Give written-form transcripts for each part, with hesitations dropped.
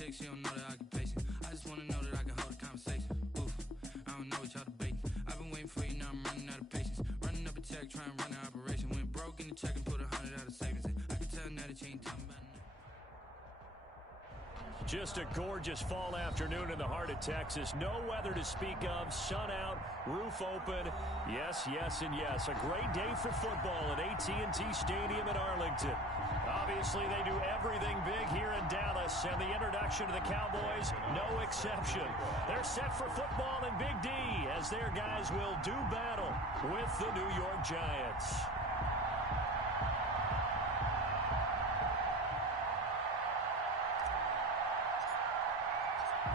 chick, she don't know the occupation. I just wanna know that I can hold a conversation. Oof, I don't know what y'all debating. I've been waiting for you, now I'm running out of patience. Running up a check, trying to run an operation. Went broke in the check and put 100 out of savings in. I can tell now that you ain't talking about nothing. Just a gorgeous fall afternoon in the heart of Texas. No weather to speak of. Sun out, roof open. Yes, yes, and yes. A great day for football at AT&T Stadium in Arlington. Obviously, they do everything big here in Dallas, and the introduction to the Cowboys, no exception. They're set for football in Big D as their guys will do battle with the New York Giants.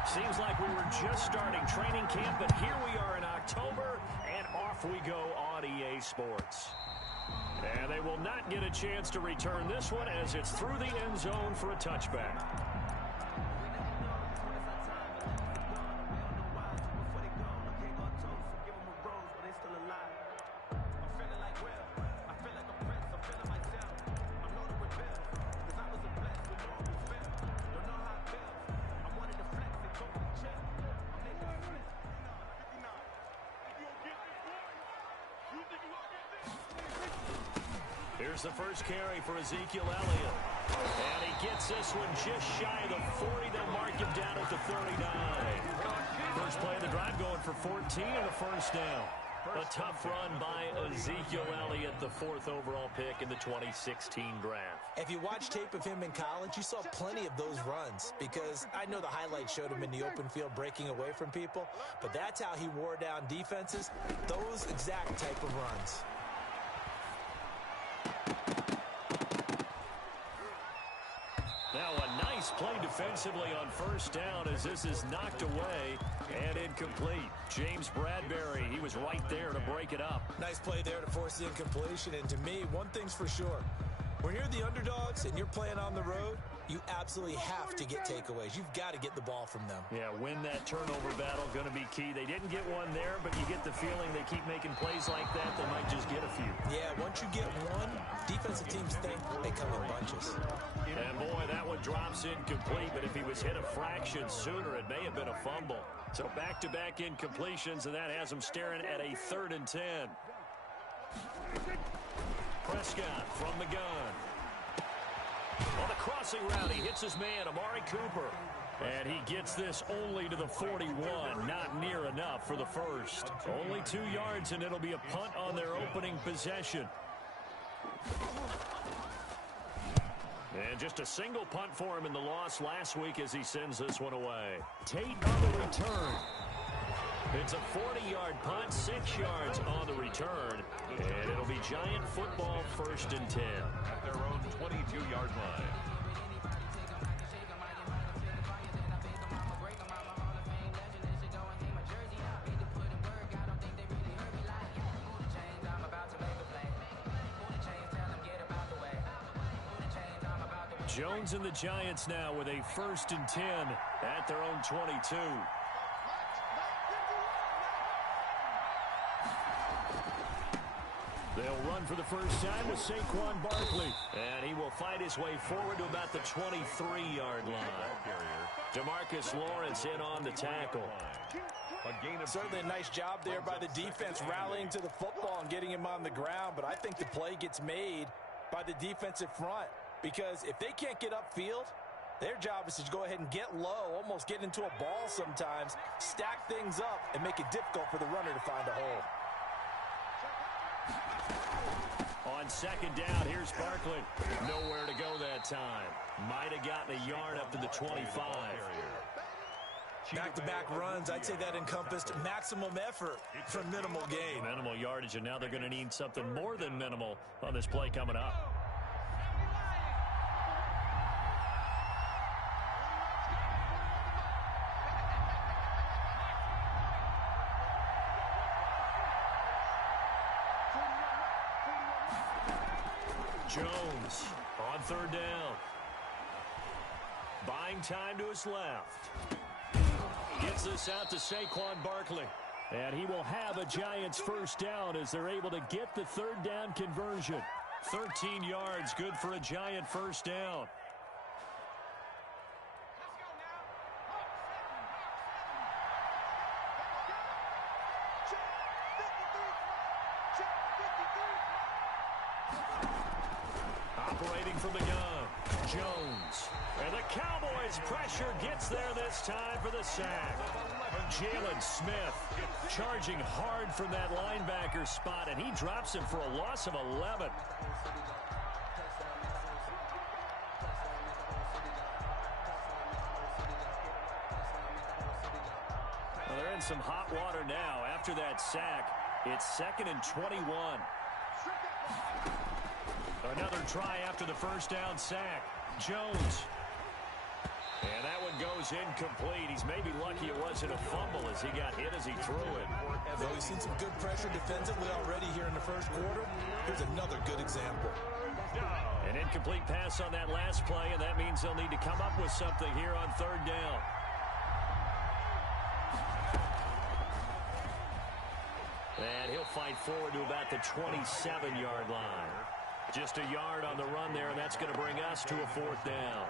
Seems like we were just starting training camp, but here we are in October, and off we go on EA Sports. And they will not get a chance to return this one as it's through the end zone for a touchback. Here's the first carry for Ezekiel Elliott. And he gets this one just shy of the 40. They'll mark him down at the 39. First play of the drive going for 14 and a first down. A tough run by Ezekiel Elliott, the 4th overall pick in the 2016 draft. If you watch tape of him in college, you saw plenty of those runs because I know the highlights showed him in the open field breaking away from people, but that's how he wore down defenses, those exact type of runs. Now a nice play defensively on first down as this is knocked away and incomplete. James Bradbury, he was right there to break it up. Nice play there to force the incompletion. And to me, one thing's for sure. When you're the underdogs and you're playing on the road, you absolutely have to get takeaways. You've got to get the ball from them. Yeah, win that turnover battle, going to be key. They didn't get one there, but you get the feeling they keep making plays like that, they might just get a few. Yeah, once you get one, defensive teams think they come in bunches. And boy, that one drops incomplete, but if he was hit a fraction sooner, it may have been a fumble. So back-to-back incompletions, and that has him staring at a 3rd and 10. Prescott from the gun. On the crossing route, he hits his man, Amari Cooper. And he gets this only to the 41. Not near enough for the first. Only 2 yards, and it'll be a punt on their opening possession. And just a single punt for him in the loss last week as he sends this one away. Tate on the return. It's a 40-yard punt, 6 yards on the return. And it'll be Giant football 1st and 10. At their own 22-yard line. Jones and the Giants now with a 1st and 10 at their own 22. They'll run for the first time with Saquon Barkley. And he will fight his way forward to about the 23-yard line. DeMarcus Lawrence in on the tackle. Certainly a nice job there by the defense rallying to the football and getting him on the ground. But I think the play gets made by the defensive front. Because if they can't get upfield, their job is to go ahead and get low, almost get into a ball sometimes, stack things up, and make it difficult for the runner to find a hole. On 2nd down, here's Barkley. Nowhere to go that time. Might have gotten a yard up to the 25. Back-to-back runs, I'd say that encompassed maximum effort for minimal gain. Minimal yardage, and now they're going to need something more than minimal on this play coming up. Jones on 3rd down. Buying time to his left. Gets this out to Saquon Barkley. And he will have a Giants first down as they're able to get the 3rd down conversion. 13 yards, good for a Giant first down. Operating from the gun, Jones. And the Cowboys pressure gets there this time for the sack. Jalen Smith charging hard from that linebacker spot, and he drops him for a loss of 11. Well, they're in some hot water now. After that sack, it's 2nd and 21. Another try after the first down sack. Jones. And that one goes incomplete. He's maybe lucky it wasn't a fumble as he got hit as he threw it. Though we've seen some good pressure defensively already here in the first quarter, here's another good example. An incomplete pass on that last play, and that means they'll need to come up with something here on 3rd down. And he'll fight forward to about the 27-yard line. Just a yard on the run there, and that's going to bring us to a 4th down.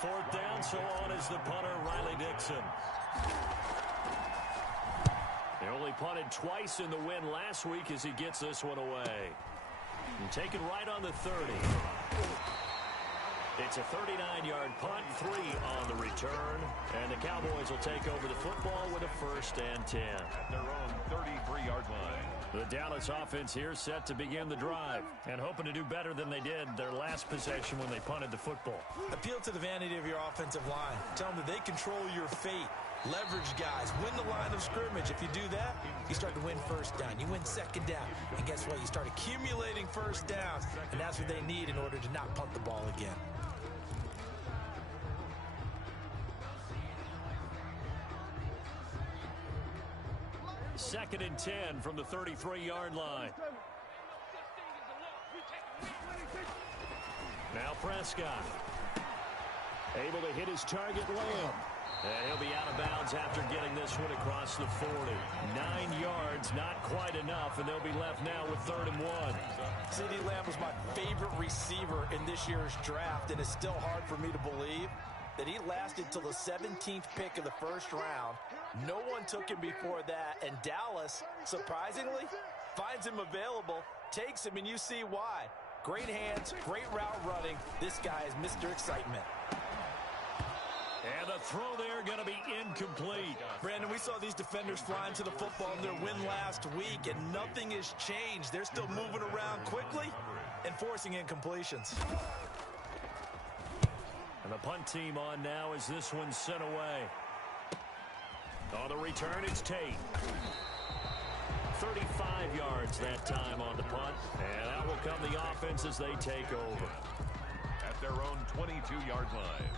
4th down, so on is the punter, Riley Dixon. They only punted twice in the win last week as he gets this one away. And taken right on the 30. It's a 39-yard punt, 3 on the return, and the Cowboys will take over the football with a 1st and 10. At their own 33-yard line. The Dallas offense here set to begin the drive and hoping to do better than they did their last possession when they punted the football. Appeal to the vanity of your offensive line. Tell them that they control your fate. Leverage guys. Win the line of scrimmage. If you do that, you start to win 1st down. You win 2nd down. And guess what? You start accumulating 1st downs. And that's what they need in order to not punt the ball again. Second and 10 from the 33-yard line. Now Prescott. Able to hit his target, Lamb. And he'll be out of bounds after getting this one across the 40. 9 yards, not quite enough, and they'll be left now with 3rd and 1. CeeDee Lamb was my favorite receiver in this year's draft, and it's still hard for me to believe that he lasted till the 17th pick of the 1st round. No one took him before that, and Dallas, surprisingly, finds him available, takes him, and you see why. Great hands, great route running. This guy is Mr. Excitement. And the throw there going to be incomplete. Brandon, we saw these defenders flying to the football in their win last week, and nothing has changed. They're still moving around quickly and forcing incompletions. And the punt team on now as this one's sent away. On the return, it's Tate. 35 yards that time on the punt. And out will come the offense as they take over. At their own 22-yard line.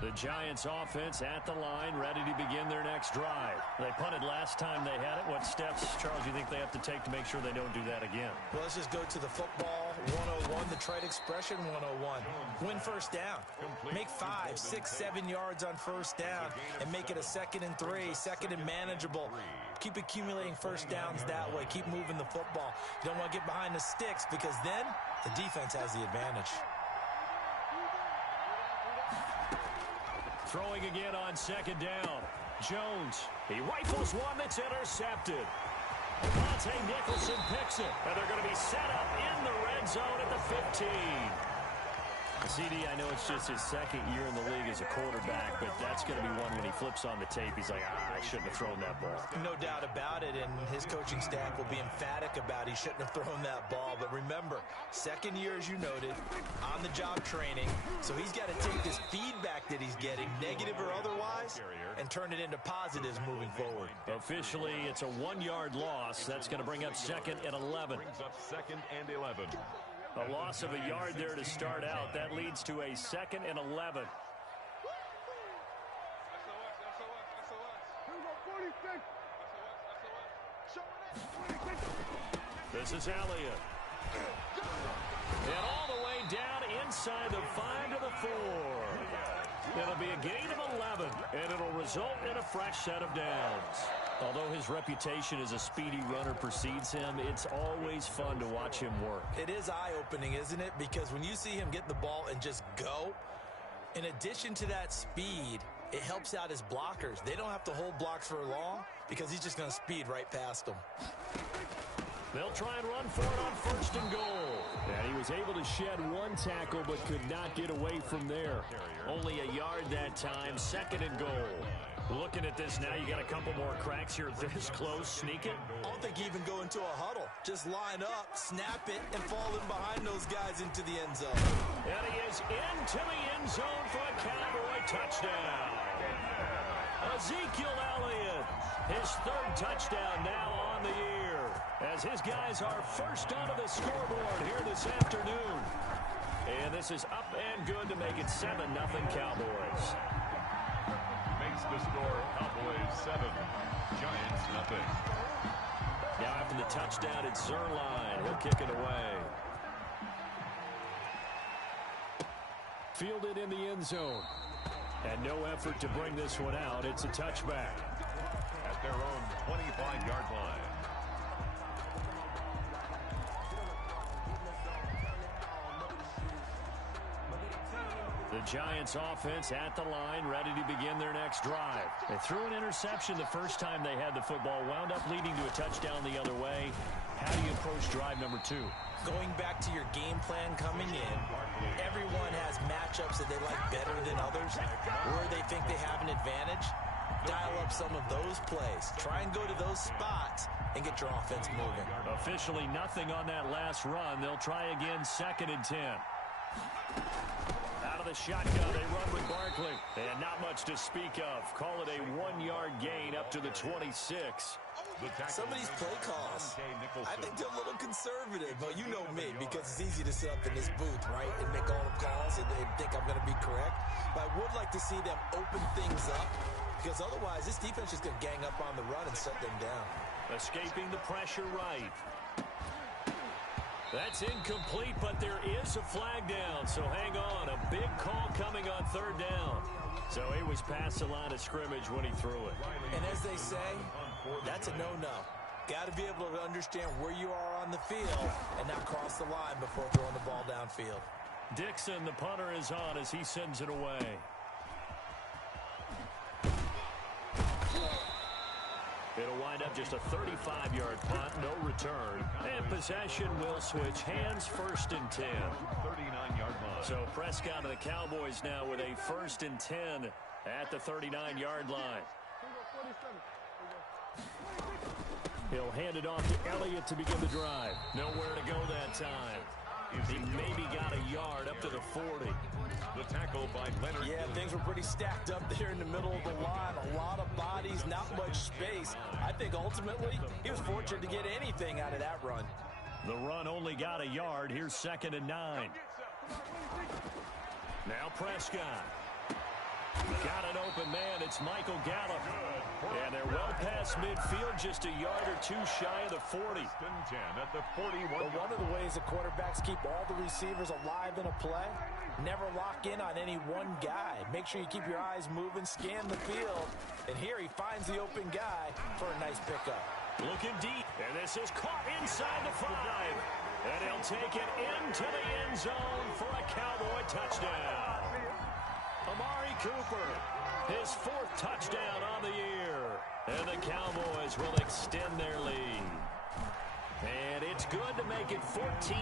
The Giants offense at the line, ready to begin their next drive. They punted last time they had it. What steps, Charles, do you think they have to take to make sure they don't do that again? Well, let's just go to the football 101, the trade expression 101. Win 1st down. Make 5, 6, 7 yards on 1st down and make it a 2nd and 3, 2nd and manageable. Keep accumulating 1st downs that way. Keep moving the football. You don't want to get behind the sticks because then the defense has the advantage. Throwing again on 2nd down. Jones. He rifles one that's intercepted. Monte Nicholson picks it. And they're going to be set up in the red zone at the 15. CD, I know it's just his 2nd year in the league as a quarterback, but that's going to be one when he flips on the tape. He's like, I shouldn't have thrown that ball. No doubt about it, and his coaching staff will be emphatic about he shouldn't have thrown that ball. But remember, 2nd year, as you noted, on-the-job training, so he's got to take this feedback that he's getting, negative or otherwise, and turn it into positives moving forward. Officially, it's a 1-yard loss. That's going to bring up 2nd and 11. Brings up 2nd and 11. A loss of a yard there to start out. That leads to a 2nd and 11. This is Elliott. And all the way down inside the 5 to the 4. It'll be a gain of 11, and it'll result in a fresh set of downs. Although his reputation as a speedy runner precedes him, it's always fun to watch him work. It is eye-opening, isn't it? Because when you see him get the ball and just go, in addition to that speed, it helps out his blockers. They don't have to hold blocks for long because he's just going to speed right past them. They'll try and run for it on first and goal. And he was able to shed one tackle but could not get away from there. Only a yard that time, second and goal. Looking at this now, you got a couple more cracks here this close. Sneak it. I don't think you even go into a huddle. Just line up, snap it, and fall in behind those guys into the end zone. And he is into the end zone for a Cowboy touchdown. Ezekiel Elliott, his third touchdown now on the year, as his guys are first onto the scoreboard here this afternoon. And this is up and good to make it 7-0 Cowboys. Makes the score Cowboys 7, Giants nothing. Now after the touchdown, it's Zerline. He'll kick it away. Fielded in the end zone. And no effort to bring this one out. It's a touchback. At their own 25-yard line. The Giants offense at the line, ready to begin their next drive. They threw an interception the first time they had the football, wound up leading to a touchdown the other way. How do you approach drive number 2? Going back to your game plan coming in, everyone has matchups that they like better than others, where they think they have an advantage. Dial up some of those plays. Try and go to those spots and get your offense moving. Officially nothing on that last run. They'll try again, 2nd and 10. Out of the shotgun, they run with Barkley. And not much to speak of. Call it a 1-yard gain up to the 26. Some of these play calls, I think they're a little conservative. But you know me, because it's easy to sit up in this booth, right, and make all the calls and think I'm going to be correct. But I would like to see them open things up, because otherwise this defense is going to gang up on the run and shut them down. Escaping the pressure right. That's incomplete, but there is a flag down, so hang on. A big call coming on 3rd down. So he was past the line of scrimmage when he threw it. And as they say, that's a no-no. Got to be able to understand where you are on the field and not cross the line before throwing the ball downfield. Dixon, the punter, is on as he sends it away. It'll wind up just a 35-yard punt, no return. And possession will switch hands, 1st and 10. 39-yard line. So Prescott and the Cowboys now with a 1st and 10 at the 39-yard line. He'll hand it off to Elliott to begin the drive. Nowhere to go that time. He maybe got a yard up to the 40. The tackle by Leonard. Yeah, things were pretty stacked up there in the middle of the line. A lot of bodies, not much space. I think ultimately he was fortunate to get anything out of that run. The run only got a yard. Here's 2nd and 9. Now Prescott. Got an open man. It's Michael Gallup. And they're well past midfield, just a yard or two shy of the 40. 10 at the 41. But one of the ways the quarterbacks keep all the receivers alive in a play, never lock in on any one guy. Make sure you keep your eyes moving, scan the field. And here he finds the open guy for a nice pickup. Looking deep. And this is caught inside the 5. And he'll take it into the end zone for a Cowboy touchdown. Amari Cooper, his 4th touchdown on the year. And the Cowboys will extend their lead. And it's good to make it 14-0.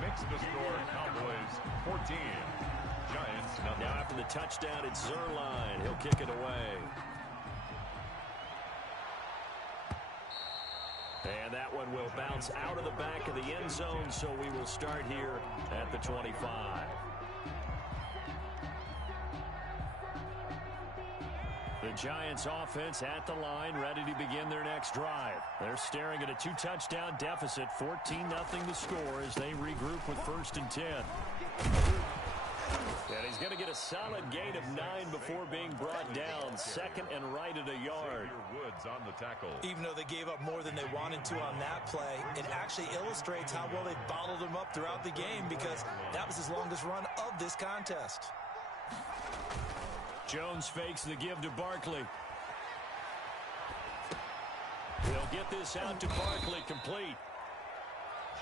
Makes the score Cowboys 14, Giants nothing. Now after the touchdown, it's Zerline. He'll kick it away. And that one will bounce out of the back of the end zone, so we will start here at the 25. The Giants offense at the line, ready to begin their next drive. They're staring at a 2-touchdown deficit, 14-0 the score as they regroup with 1st and 10. And he's going to get a solid gain of 9 before being brought down. 2nd and right at a yard. Woods on the tackle. Even though they gave up more than they wanted to on that play, it actually illustrates how well they bottled him up throughout the game, because that was his longest run of this contest. Jones fakes the give to Barkley. He'll get this out to Barkley, complete.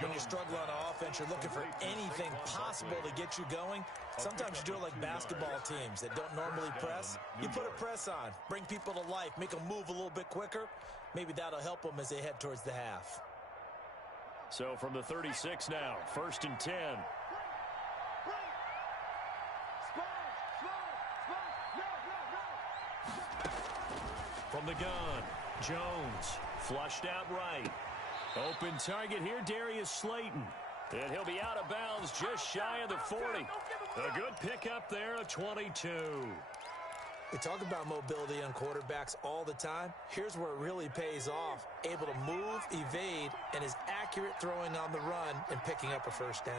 when you struggle on offense, you're looking for anything possible to get you going. Sometimes you do it like basketball teams that don't normally press. You put a press on, bring people to life, make them move a little bit quicker. Maybe that'll help them as they head towards the half. So from the 36 now, 1st and 10. From the gun, Jones flushed out right. Open target here, Darius Slayton. And he'll be out of bounds just shy of the 40. A good pickup there, a 22. We talk about mobility on quarterbacks all the time. Here's where it really pays off. Able to move, evade, and is accurate throwing on the run and picking up a first down.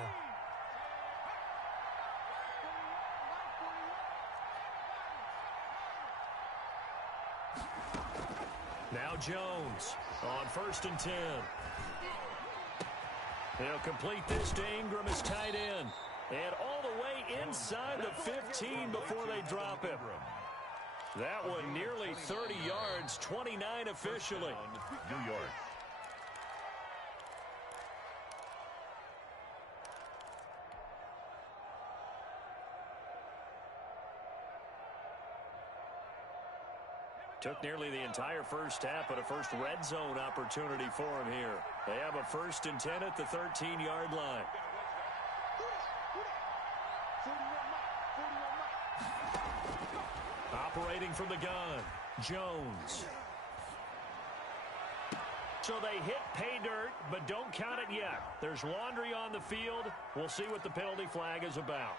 Now Jones on 1st and 10. He'll complete this to Ingram as tight end. And all the way inside the 15 before they drop him. That one nearly 30 yards, 29 officially. New York. Took nearly the entire first half, but a first red zone opportunity for him here. They have a 1st and 10 at the 13-yard line. Operating from the gun, Jones. So they hit pay dirt, but don't count it yet. There's laundry on the field. We'll see what the penalty flag is about.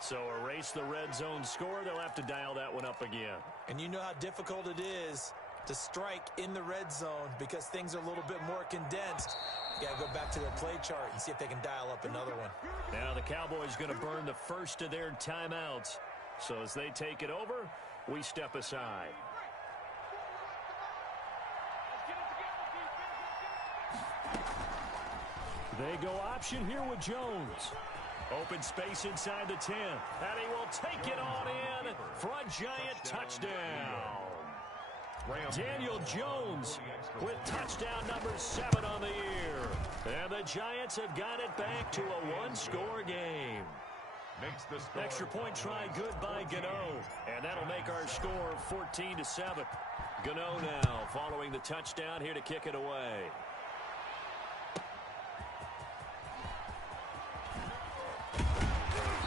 So erase the red zone score. They'll have to dial that one up again. And you know how difficult it is to strike in the red zone because things are a little bit more condensed. You got to go back to their play chart and see if they can dial up another one. Now the Cowboys going to burn the first of their timeouts. So as they take it over, we step aside. They go option here with Jones. Open space inside the 10. And he will take it on in for a giant touchdown. Daniel Jones with touchdown number 7 on the year. And the Giants have got it back to a one-score game. Extra point try good by Gano. And that'll make our score 14-7. Gano now following the touchdown here to kick it away.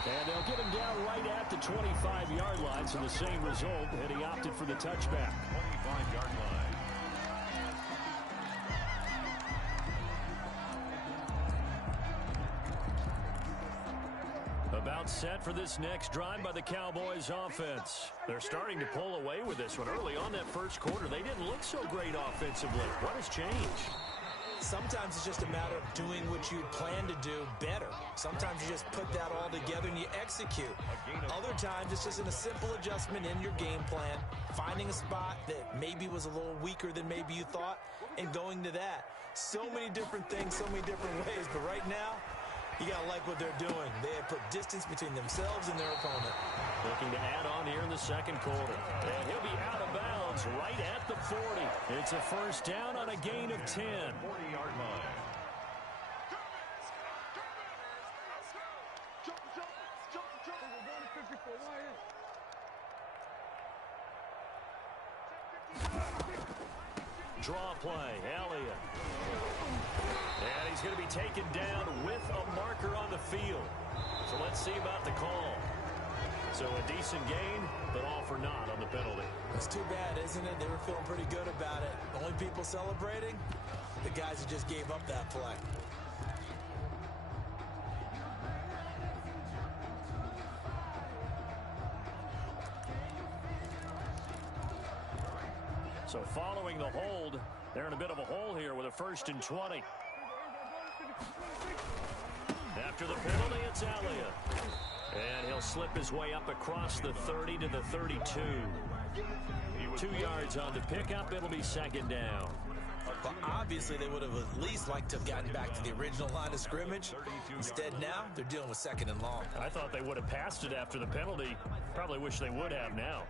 And they'll get him down right at the 25-yard line, so the same result, and he opted for the touchback. 25-yard line. About set for this next drive by the Cowboys offense. They're starting to pull away with this one. Early on that first quarter, they didn't look so great offensively. What has changed? Sometimes it's just a matter of doing what you plan to do better. Sometimes you just put that all together and you execute. Other times it's just a simple adjustment in your game plan, finding a spot that maybe was a little weaker than maybe you thought, and going to that. So many different things, so many different ways, but right now, you got to like what they're doing. They have put distance between themselves and their opponent. Looking to add on here in the second quarter. And he'll be out of bounds right at the 40. It's a first down on a gain of 10. 40-yard line. Draw play, Elliott. And he's going to be taken down with a marker on the field. So let's see about the call. So a decent gain, but all for naught on the penalty. It's too bad, isn't it? They were feeling pretty good about it. The only people celebrating, the guys who just gave up that play. So following the hold, they're in a bit of a hole here with a 1st and 20. After the penalty, it's Elliott. And he'll slip his way up across the 30 to the 32. 2 yards on the pickup. It'll be second down. But obviously, they would have at least liked to have gotten back to the original line of scrimmage. Instead, now, they're dealing with 2nd and long. I thought they would have passed it after the penalty. Probably wish they would have now.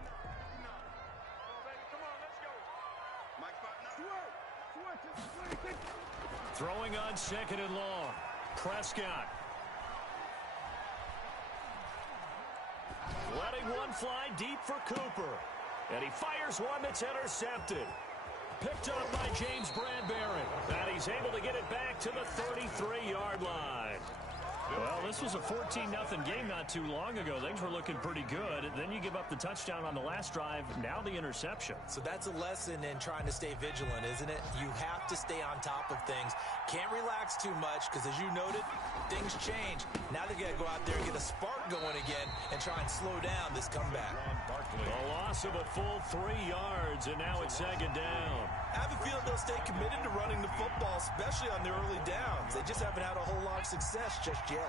Throwing on second and long. Prescott. Letting one fly deep for Cooper. And he fires one that's intercepted. Picked up by James Bradbury. And he's able to get it back to the 33-yard line. Well, this was a 14-0 game not too long ago. Things were looking pretty good. Then you give up the touchdown on the last drive. Now the interception. So that's a lesson in trying to stay vigilant, isn't it? You have to stay on top of things. Can't relax too much because, as you noted, things change. Now they got to go out there and get a spark going again and try and slow down this comeback. A loss of a full 3 yards, and now it's second down. I have a feeling they'll stay committed to running the football, especially on their early downs. They just haven't had a whole lot of success just yet.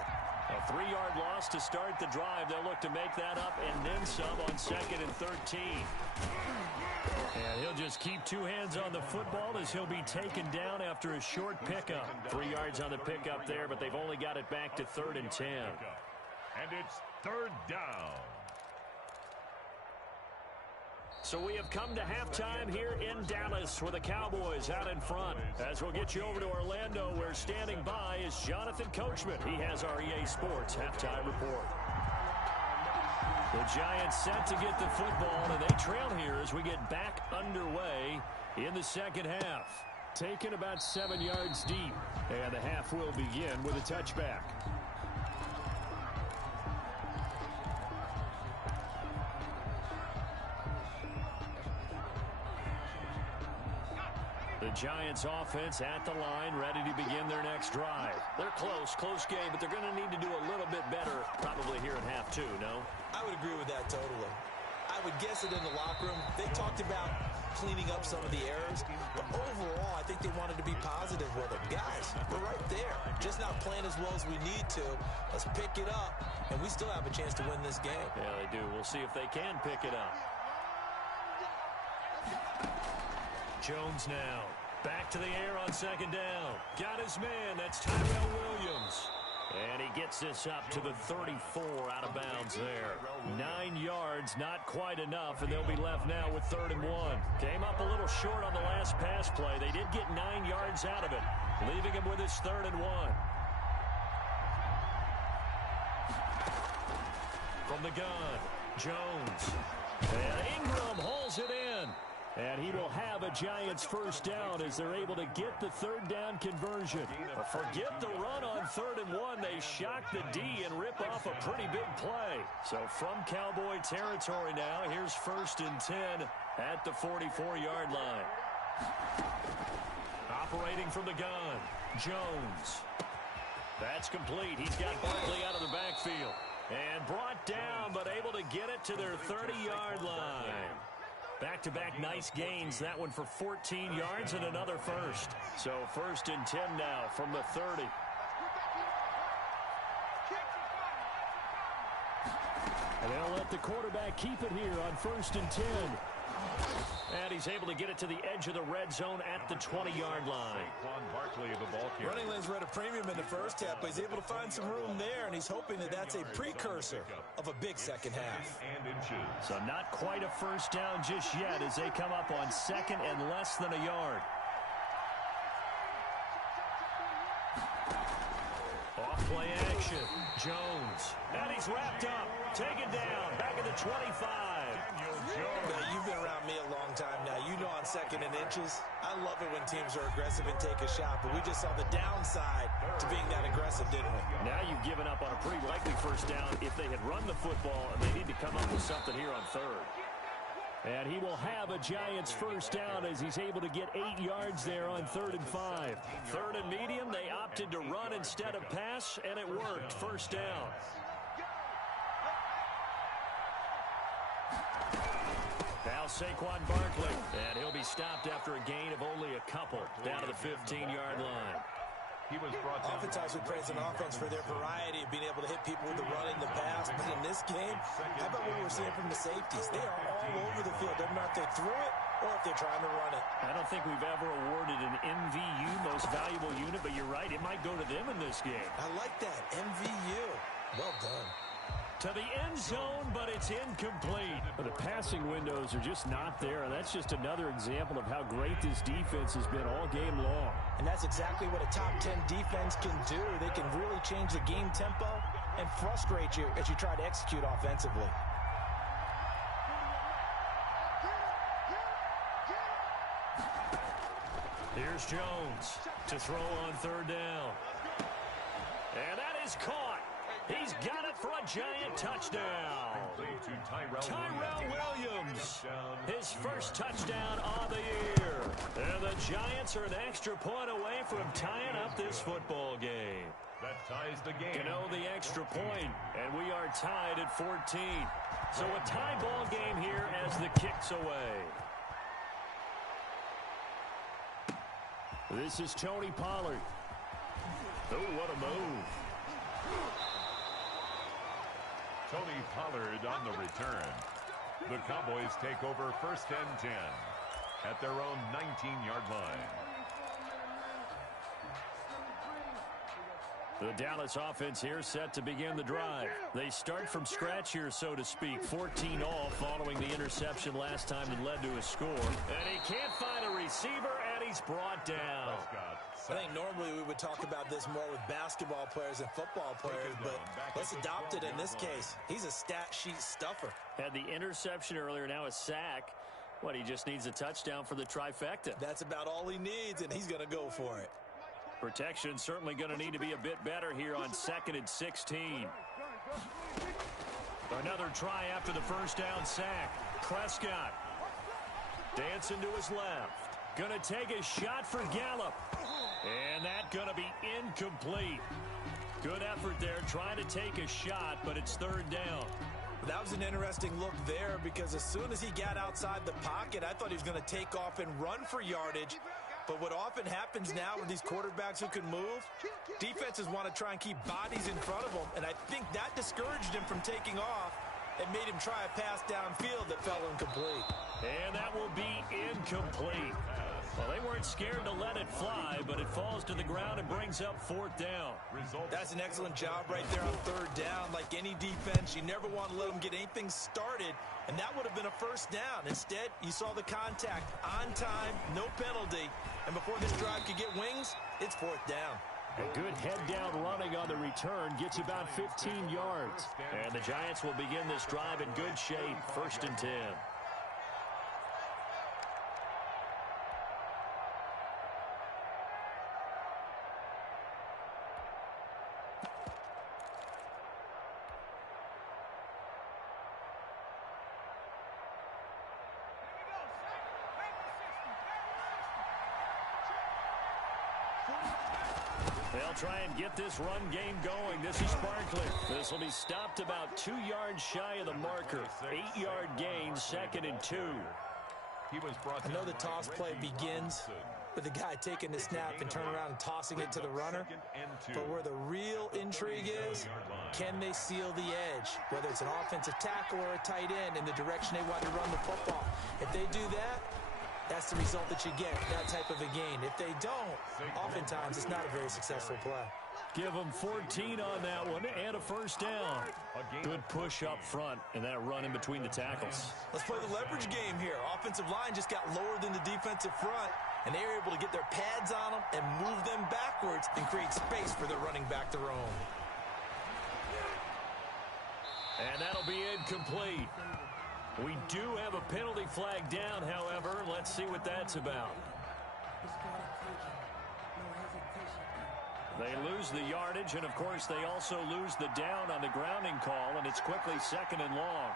A 3-yard loss to start the drive. They'll look to make that up and then some on 2nd and 13. And he'll just keep 2 hands on the football as he'll be taken down after a short pickup. 3 yards on the pickup there, but they've only got it back to 3rd and 10. And it's 3rd down. So we have come to halftime here in Dallas with the Cowboys out in front. As we'll get you over to Orlando, where standing by is Jonathan Coachman. He has our EA Sports halftime report. The Giants set to get the football, and they trail here as we get back underway in the second half. Taken about 7 yards deep, and the half will begin with a touchback. The Giants offense at the line, ready to begin their next drive. They're close game, but they're going to need to do a little bit better probably here in half 2, no? I would agree with that totally. I would guess it in the locker room. They talked about cleaning up some of the errors, but overall, I think they wanted to be positive with it. Guys, we're right there. Just not playing as well as we need to. Let's pick it up, and we still have a chance to win this game. Yeah, they do. We'll see if they can pick it up. Jones now. Back to the air on 2nd down. Got his man. That's Tyrell Williams. And he gets this up to the 34 out of bounds there. 9 yards, not quite enough, and they'll be left now with 3rd and 1. Came up a little short on the last pass play. They did get 9 yards out of it, leaving him with his 3rd and 1. From the gun, Jones. And Ingram hauls it in. And he will have a Giants first down as they're able to get the 3rd down conversion. But forget the run on 3rd and 1. They shock the D and rip off a pretty big play. So from Cowboy territory now, here's 1st and 10 at the 44-yard line. Operating from the gun, Jones. That's complete. He's got Barkley out of the backfield. And brought down, but able to get it to their 30-yard line. Back-to-back nice gains. That one for 14 yards and another first. So 1st and 10 now from the 30. And they'll let the quarterback keep it here on 1st and 10. And he's able to get it to the edge of the red zone at the 20-yard line. Running lanes were at a premium in the first half, but he's able to find some room there, and he's hoping that that's a precursor of a big second half. So not quite a first down just yet as they come up on 2nd and less than a yard. Off play action. Jones. And he's wrapped up. Taken down. Back at the 25. Now, you've been around me a long time now. You know on 2nd and inches, I love it when teams are aggressive and take a shot, but we just saw the downside to being that aggressive, didn't we? Now you've given up on a pretty likely first down if they had run the football, and they need to come up with something here on 3rd. And he will have a Giants first down as he's able to get 8 yards there on 3rd and 5. 3rd and medium, they opted to run instead of pass, and it worked. First down. Now Saquon Barkley, and he'll be stopped after a gain of only a couple down to the 15-yard line. Oftentimes we praise an offense for their variety of being able to hit people with the run and the pass, but in this game, how about what we're seeing from the safeties? They are all over the field. Doesn't matter if they threw it or if they're trying to run it. I don't think we've ever awarded an MVU, most valuable unit, but you're right, it might go to them in this game. I like that, MVU. Well done. To the end zone, but it's incomplete. But the passing windows are just not there, and that's just another example of how great this defense has been all game long. And that's exactly what a top 10 defense can do. They can really change the game tempo and frustrate you as you try to execute offensively. Here's Jones to throw on third down. And that is caught. He's got it for a giant touchdown. Tyrell Williams, his first touchdown of the year. And the Giants are an extra point away from tying up this football game. That ties the game. The extra point, and we are tied at 14. So a tie ball game here as the kick's away. This is Tony Pollard. Oh, what a move. Tony Pollard on the return. The Cowboys take over first and 10 at their own 19-yard line. The Dallas offense here set to begin the drive. They start from scratch here, so to speak. 14 all following the interception last time that led to a score. And he can't find a receiver, and he's brought down. I think normally we would talk about this more with basketball players and football players, but let's adopt it in this case. He's a stat sheet stuffer. Had the interception earlier, now a sack. What, he just needs a touchdown for the trifecta. That's about all he needs, and he's going to go for it. Protection certainly going to need to be a bit better here on 2nd and 16. Another try after the first down sack. Prescott dancing to his left. Going to take a shot for Gallup. And that going to be incomplete. Good effort there trying to take a shot, but it's third down. That was an interesting look there because as soon as he got outside the pocket, I thought he was going to take off and run for yardage. But what often happens now with these quarterbacks who can move, defenses want to try and keep bodies in front of them, and I think that discouraged him from taking off and made him try a pass downfield that fell incomplete. And that will be incomplete. Well, they weren't scared to let it fly, but it falls to the ground and brings up fourth down. That's an excellent job right there on third down. Like any defense, you never want to let them get anything started, and that would have been a first down. Instead, you saw the contact on time, no penalty, and before this drive could get wings, it's fourth down. A good head-down running on the return gets about 15 yards. And the Giants will begin this drive in good shape, 1st and 10. They'll try and get this run game going. This is Barkley. This will be stopped about 2 yards shy of the marker. 8-yard gain, 2nd and 2. I know the toss play begins with the guy taking the snap and turning around and tossing it to the runner. But where the real intrigue is, can they seal the edge? Whether it's an offensive tackle or a tight end in the direction they want to run the football. If they do that, that's the result that you get, that type of a gain. If they don't, oftentimes it's not a very successful play. Give them 14 on that one and a first down. Good push up front and that run in between the tackles. Let's play the leverage game here. Offensive line just got lower than the defensive front, and they were able to get their pads on them and move them backwards and create space for their running back to roam. And that'll be incomplete. We do have a penalty flag down, however. Let's see what that's about. They lose the yardage, and, of course, they also lose the down on the grounding call, and it's quickly 2nd and long.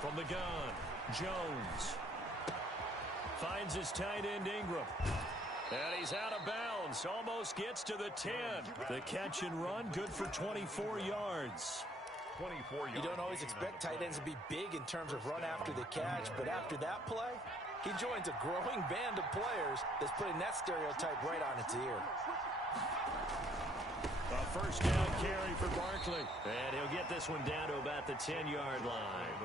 From the gun, Jones finds his tight end Ingram. And he's out of bounds. Almost gets to the 10. The catch and run, good for 24 yards. You don't always expect tight ends to be big in terms of run after the catch, but after that play, he joins a growing band of players that's putting that stereotype right on its ear. A first down carry for Barkley. And he'll get this one down to about the 10-yard line.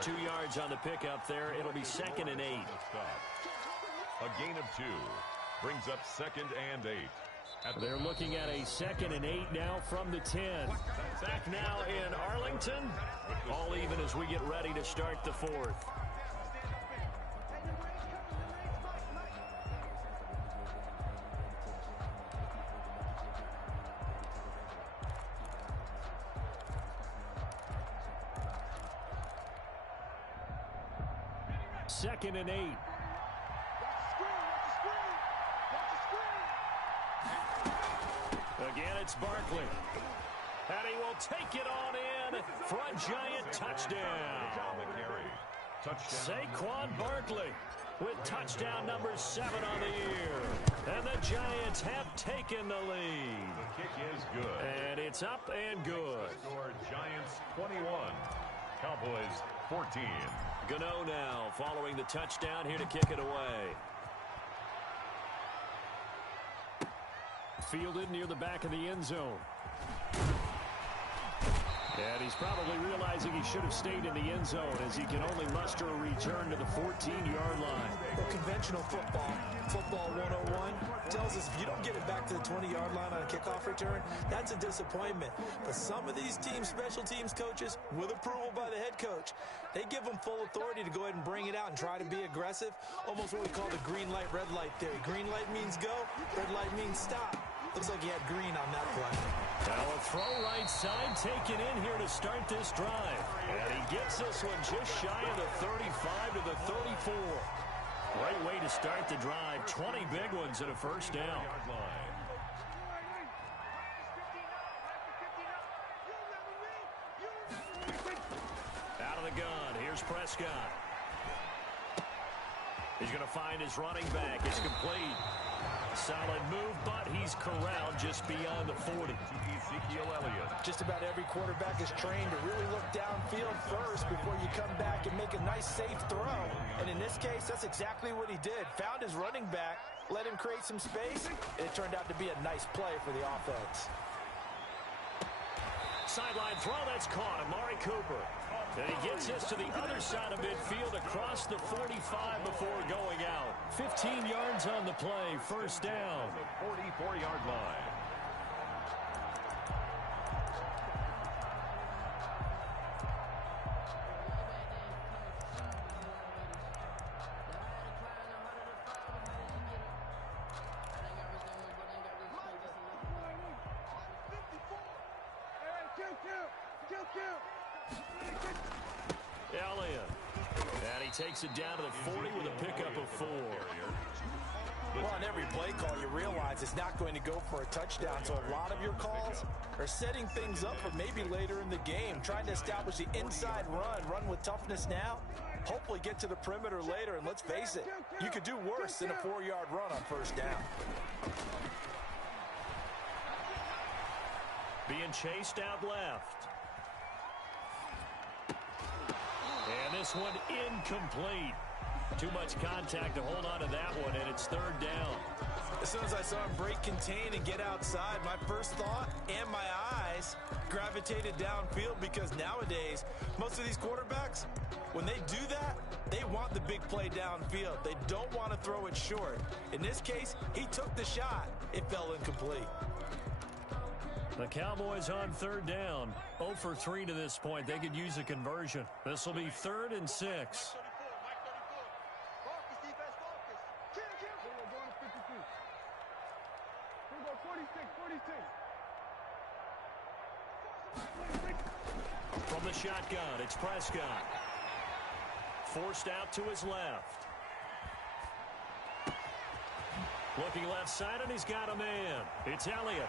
2 yards on the pickup there. It'll be 2nd and 8. A gain of 2. Brings up 2nd and 8. They're looking at a 2nd and 8 now from the 10. Back now in Arlington. All even as we get ready to start the 4th. Second and 8. Again, it's Barkley. And he will take it on in for a giant touchdown. Saquon Barkley with touchdown number 7 on the year. And the Giants have taken the lead. The kick is good. And it's up and good. Score Giants 21. Cowboys 14. Gano now following the touchdown here to kick it away. Fielded near the back of the end zone. And he's probably realizing he should have stayed in the end zone as he can only muster a return to the 14-yard line. Well, conventional football 101, tells us if you don't get it back to the 20-yard line on a kickoff return, that's a disappointment. But some of these teams, special teams coaches, with approval by the head coach, they give them full authority to go ahead and bring it out and try to be aggressive. Almost what we call the green light, red light theory. Green light means go, red light means stop. Looks like he had green on that play. Now a throw right side taken in here to start this drive. And he gets this one just shy of the 35 to the 34. Great way to start the drive. 20 big ones and a first down. Out of the gun. Here's Prescott. He's going to find his running back. It's complete. Solid move, but he's corralled just beyond the 40. Ezekiel Elliott. Just about every quarterback is trained to really look downfield first before you come back and make a nice, safe throw. And in this case, that's exactly what he did. Found his running back, let him create some space, and it turned out to be a nice play for the offense. Sideline throw, that's caught. Amari Cooper. And he gets this to the other side of midfield across the 45 before going out. 15 yards on the play, first down. The 44-yard line. Elliott. And he takes it down to the 40 with a pickup of 4. Well, on every play call, you realize it's not going to go for a touchdown, so a lot of your calls are setting things up for maybe later in the game, trying to establish the inside run with toughness now, hopefully get to the perimeter later, and let's face it, you could do worse than a 4-yard run on first down. Being chased out left. And this one incomplete. Too much contact to hold on to that one, and it's third down. As soon as I saw him break contain and get outside, my first thought and my eyes gravitated downfield, because nowadays, most of these quarterbacks, when they do that, they want the big play downfield. They don't want to throw it short. In this case, he took the shot. It fell incomplete. The Cowboys on third down. 0 for 3 to this point. They could use a conversion. This will be 3rd and 6. From the shotgun, it's Prescott. Forced out to his left. Looking left side, and he's got a man. It's Elliott.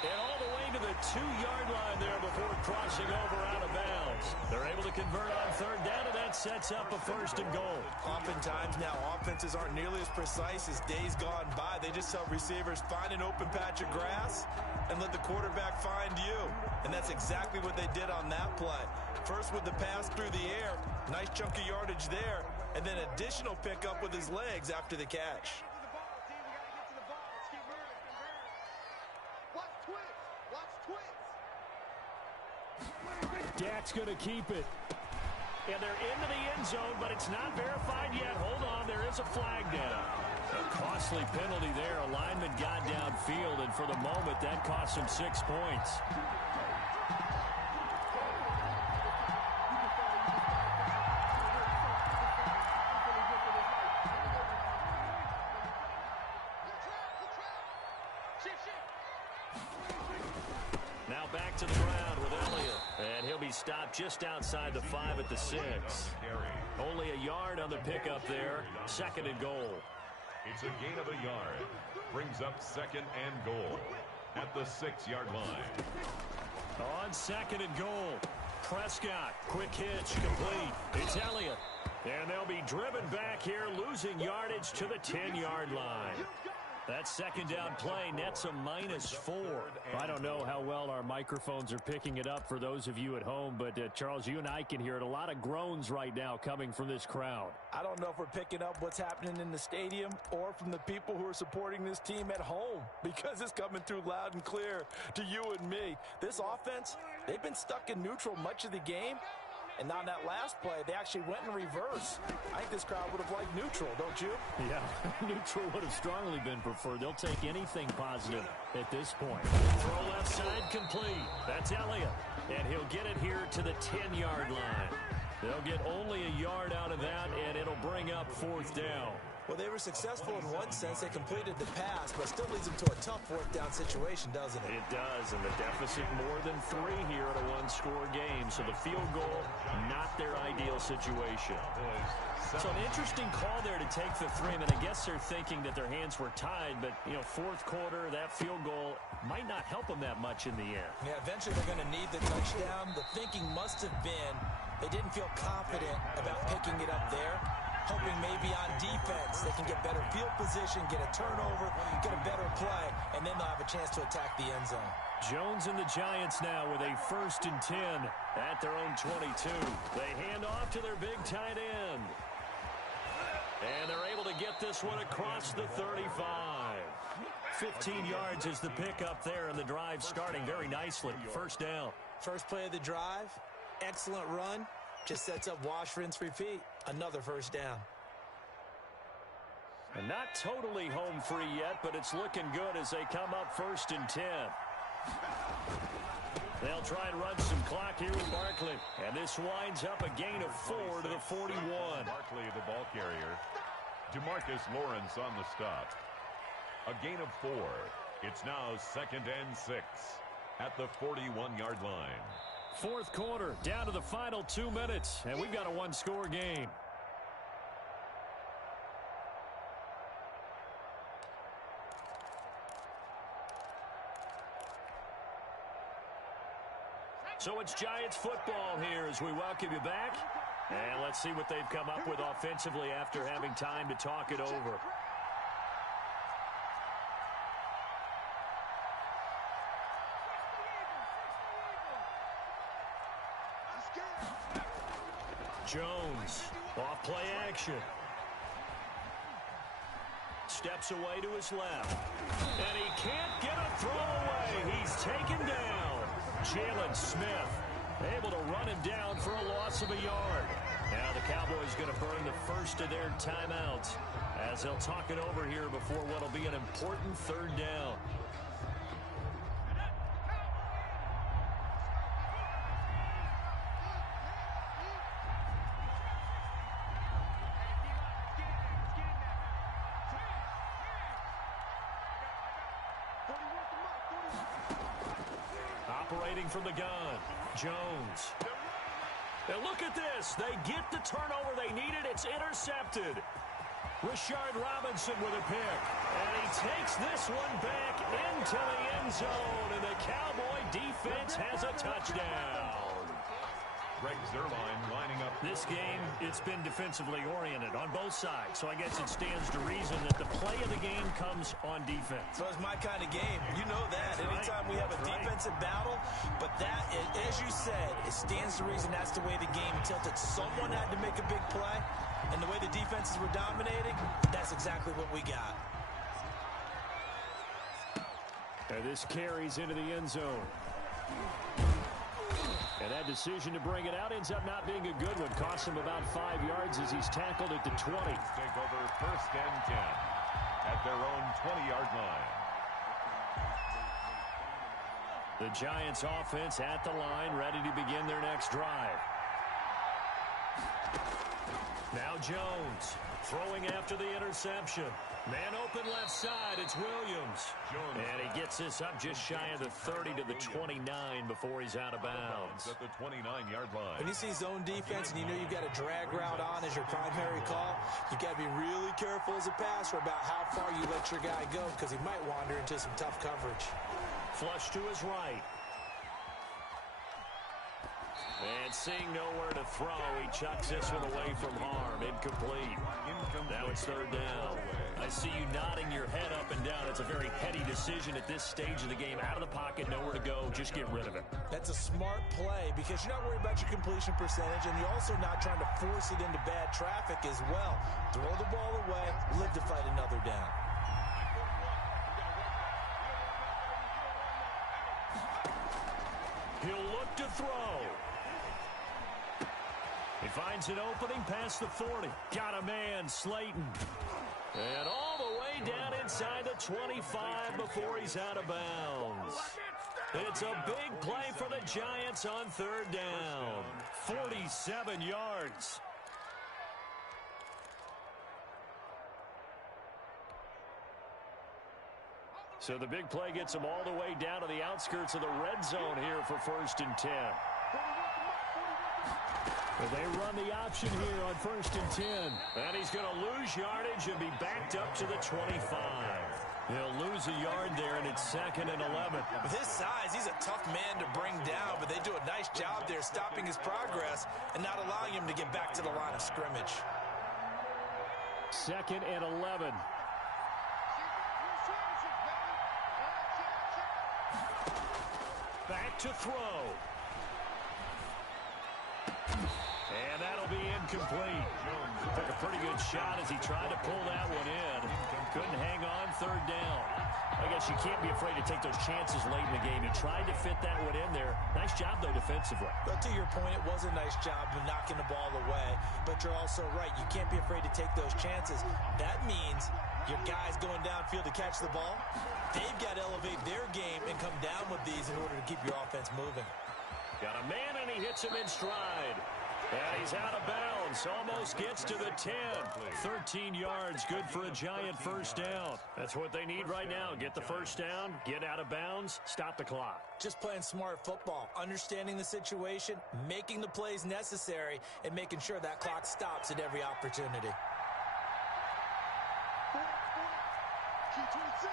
And all the way to the 2-yard line there before crossing over out of bounds. They're able to convert on third down, and that sets up a 1st and goal. Oftentimes now, offenses aren't nearly as precise as days gone by. They just help receivers find an open patch of grass and let the quarterback find you. And that's exactly what they did on that play. First with the pass through the air, nice chunk of yardage there, and then additional pickup with his legs after the catch. Dak's going to keep it. And they're into the end zone, but it's not verified yet. Hold on, there is a flag down. A costly penalty there. A lineman got downfield, and for the moment, that cost him 6 points. Now back to the ground with Elliott. And he'll be stopped just outside the 5 at the 6. Only a yard on the pickup there. 2nd and goal. It's a gain of a yard. Brings up 2nd and goal at the 6-yard line. On 2nd and goal. Prescott, quick hitch, complete. It's Elliott. And they'll be driven back here, losing yardage to the 10-yard line. That 2nd down play nets a -4. I don't know how well our microphones are picking it up for those of you at home, but Charles, you and I can hear it. A lot of groans right now coming from this crowd. I don't know if we're picking up what's happening in the stadium or from the people who are supporting this team at home, because it's coming through loud and clear to you and me. This offense, they've been stuck in neutral much of the game. And on that last play, they actually went in reverse. I think this crowd would have liked neutral, don't you? Yeah, neutral would have strongly been preferred. They'll take anything positive at this point. Throw left side complete. That's Elliott. And he'll get it here to the 10-yard line. They'll get only a yard out of that, and it'll bring up 4th down. Well, they were successful in one sense. They completed the pass, but still leads them to a tough 4th down situation, doesn't it? It does, and the deficit more than 3 here in a one-score game. So the field goal, not their ideal situation. So an interesting call there to take the 3. I mean, I guess they're thinking that their hands were tied, but, 4th quarter, that field goal might not help them that much in the end. Yeah, eventually they're going to need the touchdown. The thinking must have been they didn't feel confident about picking it up there, hoping maybe on defense they can get better field position, get a turnover, get a better play, and then they'll have a chance to attack the end zone. Jones and the Giants now with a 1st and 10 at their own 22. They hand off to their big tight end. And they're able to get this one across the 35. 15 yards is the pickup there, and the drive starting very nicely. 1st down. First play of the drive, excellent run. Just sets up wash, rinse, repeat. Another 1st down. And not totally home free yet, but it's looking good as they come up 1st and 10. They'll try and run some clock here with Barkley. And this winds up a gain of 4 to the 41. Barkley, the ball carrier. DeMarcus Lawrence on the stop. A gain of 4. It's now 2nd and 6 at the 41-yard line. 4th quarter, down to the final 2 minutes, and we've got a one-score game. So it's Giants football here as we welcome you back. And let's see what they've come up with offensively after having time to talk it over. Jones, off play action. Steps away to his left. And he can't get a throw away. He's taken down. Jalen Smith able to run him down for a loss of a yard. Now the Cowboys going to burn the first of their timeouts as they'll talk it over here before what will be an important 3rd down. Operating from the gun, Jones. And look at this. They get the turnover they needed. It's intercepted. Rashard Robinson with a pick. And he takes this one back into the end zone. And the Cowboy defense has a touchdown. Greg Zuerlein lining up. This game, it's been defensively oriented on both sides. So I guess it stands to reason that the play of the game comes on defense. So it's my kind of game. You know that. Anytime we have a defensive battle, but that, as you said, it stands to reason that's the way the game tilted. Someone had to make a big play, and the way the defenses were dominating, that's exactly what we got. And this carries into the end zone. And that decision to bring it out ends up not being a good one. Costs him about 5 yards as he's tackled at the 20. Take over 1st and 10. at their own 20-yard line. The Giants offense at the line, ready to begin their next drive. Now Jones throwing after the interception. Man open left side, it's Williams. And he gets this up just shy of the 30 to the 29 before he's out of bounds. At the 29-yard line. When you see zone defense and you know you've got a drag route on as your primary call, you've got to be really careful as a passer about how far you let your guy go because he might wander into some tough coverage. Flush to his right. And seeing nowhere to throw, he chucks this one away from harm. Incomplete. Now it's third down. I see you nodding your head up and down. It's a very heady decision at this stage of the game. Out of the pocket, nowhere to go. Just get rid of it. That's a smart play because you're not worried about your completion percentage, and you're also not trying to force it into bad traffic as well. Throw the ball away, live to fight another down. He'll look to throw. He finds an opening past the 40. Got a man, Slayton. And all the way down inside the 25 before he's out of bounds. It's a big play for the Giants on third down. 47 yards. So the big play gets them all the way down to the outskirts of the red zone here for 1st and 10. They run the option here on 1st and 10. And he's going to lose yardage and be backed up to the 25. He'll lose a yard there, and it's 2nd and 11. With his size, he's a tough man to bring down, but they do a nice job there stopping his progress and not allowing him to get back to the line of scrimmage. 2nd and 11. Back to throw. And that'll be incomplete. Took a pretty good shot as he tried to pull that one in. Couldn't hang on, third down. I guess you can't be afraid to take those chances late in the game. He tried to fit that one in there. Nice job, though, defensively. But to your point, it was a nice job of knocking the ball away. But you're also right. You can't be afraid to take those chances. That means your guys going downfield to catch the ball, they've got to elevate their game and come down with these in order to keep your offense moving. Got a man, and he hits him in stride. And he's out of bounds. Almost gets to the 10. 13 yards. Good for a Giant first down. That's what they need right now. Get the first down, get out of bounds, stop the clock. Just playing smart football, understanding the situation, making the plays necessary, and making sure that clock stops at every opportunity. Q26.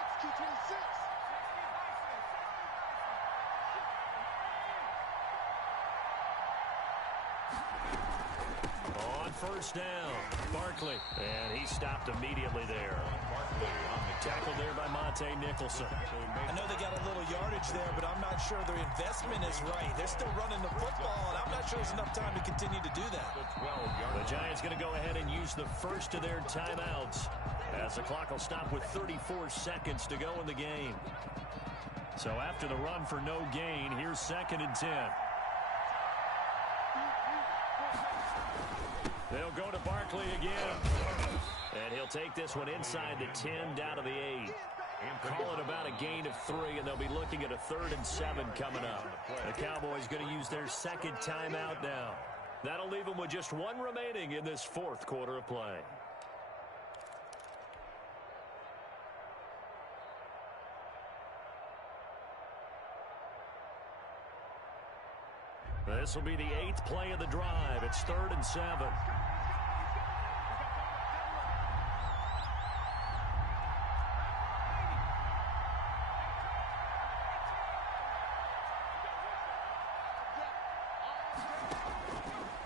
On first down, Barkley. And he stopped immediately there. Tackled there by Monte Nicholson. I know they got a little yardage there, but I'm not sure their investment is right. They're still running the football, and I'm not sure there's enough time to continue to do that. The Giants going to go ahead and use the first of their timeouts as the clock will stop with 34 seconds to go in the game. So after the run for no gain, here's 2nd and 10. They'll go to Barkley again. And he'll take this one inside the 10 down to the 8. Call it about a gain of 3, and they'll be looking at a 3rd and 7 coming up. The Cowboys going to use their second timeout now. That'll leave them with just one remaining in this 4th quarter of play. This will be the 8th play of the drive. It's 3rd and 7.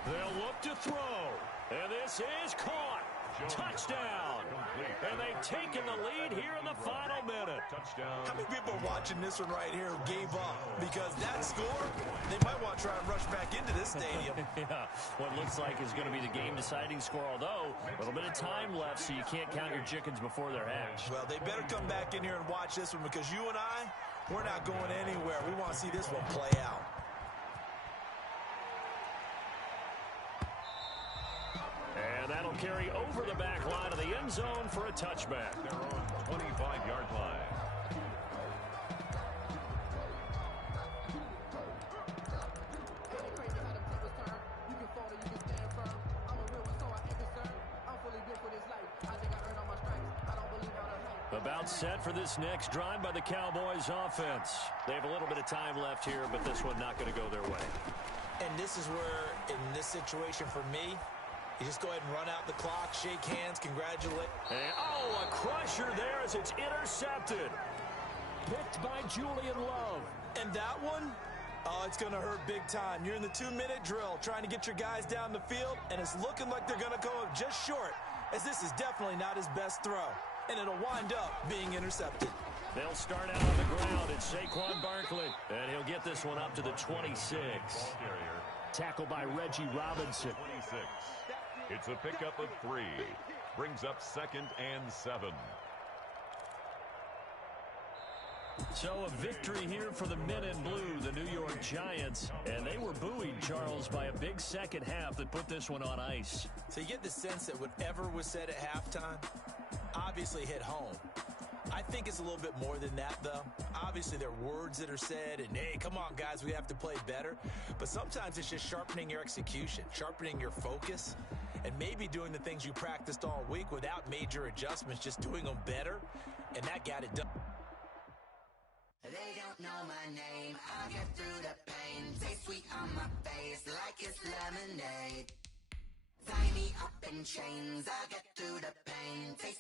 They'll look to throw. And this is caught. Touchdown. And they've taken the lead here in the final minute. Touchdown. How many people are watching this one right here who gave up? Because that score, they might want to try and rush back into this stadium. Yeah, what looks like is going to be the game-deciding score, although a little bit of time left, so you can't count your chickens before they're hatched. Well, they better come back in here and watch this one because you and I, we're not going anywhere. We want to see this one play out. And that'll carry over the back line of the end zone for a touchback. Their own 25-yard line. About set for this next drive by the Cowboys offense. They have a little bit of time left here, but this one not going to go their way. And this is where, in this situation for me, you just go ahead and run out the clock, shake hands, congratulate. And, oh, a crusher there as it's intercepted. Picked by Julian Love. And that one, oh, it's going to hurt big time. You're in the 2-minute drill trying to get your guys down the field, and it's looking like they're going to go up just short, as this is definitely not his best throw. And it'll wind up being intercepted. They'll start out on the ground. It's Saquon Barkley. And he'll get this one up to the 26. Tackled by Reggie Robinson. 26. It's a pickup of 3. Brings up 2nd and 7. So a victory here for the men in blue, the New York Giants. And they were buoyed, Charles, by a big second half that put this one on ice. So you get the sense that whatever was said at halftime obviously hit home. I think it's a little bit more than that, though. Obviously, there are words that are said, and, hey, come on, guys, we have to play better. But sometimes it's just sharpening your execution, sharpening your focus, and maybe doing the things you practiced all week without major adjustments, just doing them better, and that got it done. They don't know my name, I'll get through the pain. Taste sweet on my face like it's lemonade. Tie me up in chains, I'll get through the pain. Taste